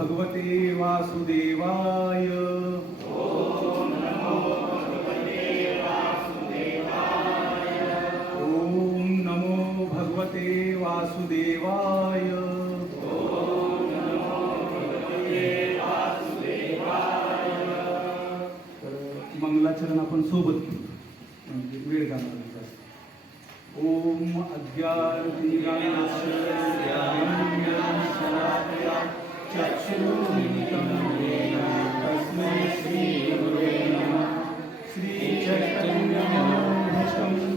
भगवते वासुदेवाय. ओम नमो भगवते वासुदेवाय. तर मंगलाचरण आपण सोबत घेऊ, म्हणजे वेळ जाणार नाही जास्त. ओम चक्षुरुन्मिलितं येन तस्मै श्रीगुरवे नमः. श्रीचैतन्यमनोभीष्टं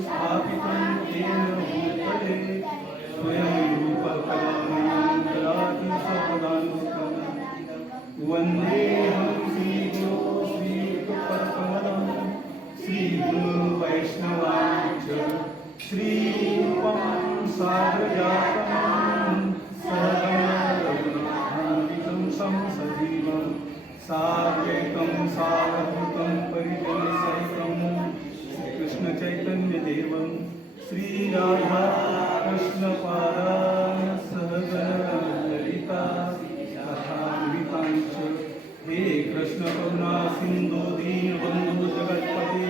स्थापितं येन भूतले स्वयं रूपकलामयं ददाति स्वपदान्वितं. वन्देऽहं श्रीगुरो श्रीयुक्तपदकमलं श्रीगुरुवैष्णवाञ्च श्रीरूपं साग्रजातं सहगणरघुनाथान्वितं सजीवं साद्वैतं सावधूतं परिजनसहितं श्रीकृष्णचैतन्यदेवं श्रीराधाकृष्णपादान् सहगणललिता तथान्वितांश्च. हे कृष्ण करुणा सिंधु दीनबन्धु जगत्पते